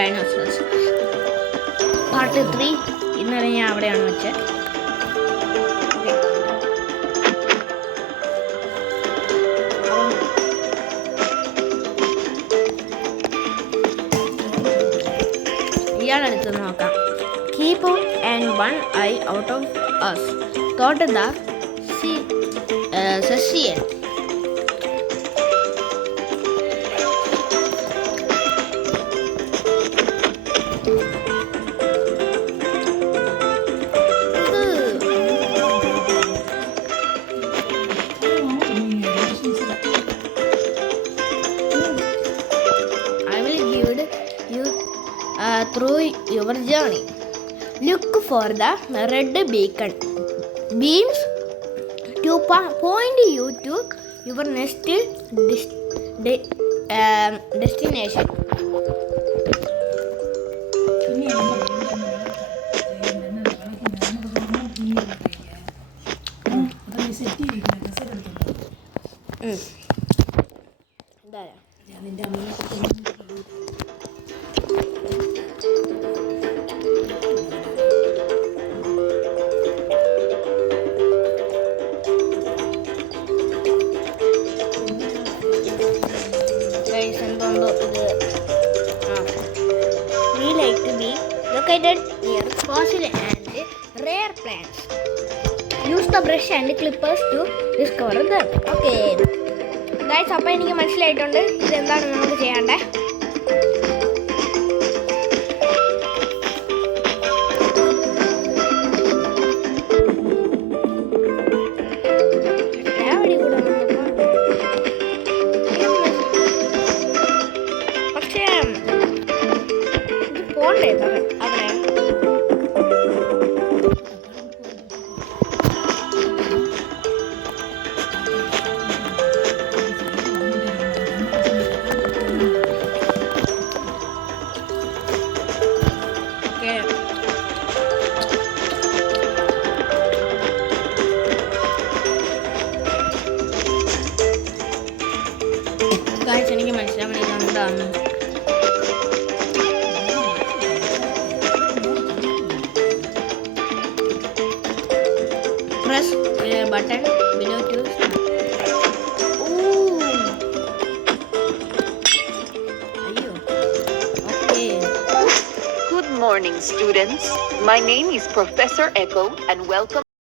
Dinosaurs part 3 ഇന്നലെ ഞാൻ അവിടെയാണ് വെച്ചത്. ഇയാളെടുത്ത് നോക്കാം. Keep and one I out of us thought the Cecil. I will guide you through your journey. Look for the red beacon beams to point you to your next destination. We like to be located near fossil and rare plants. Use the brush and clippers to discover them. Okay. Guys, അപ്പോൾ എനിക്ക് മനസ്സിലായിട്ടുണ്ട് ഇതെന്താണ് നമുക്ക് ചെയ്യേണ്ടത്. എനിക്ക് മനസ്സിലാവണേ എന്താണ്. Press button below to start. Okay. Good morning, students. My name is Professor Echo and welcome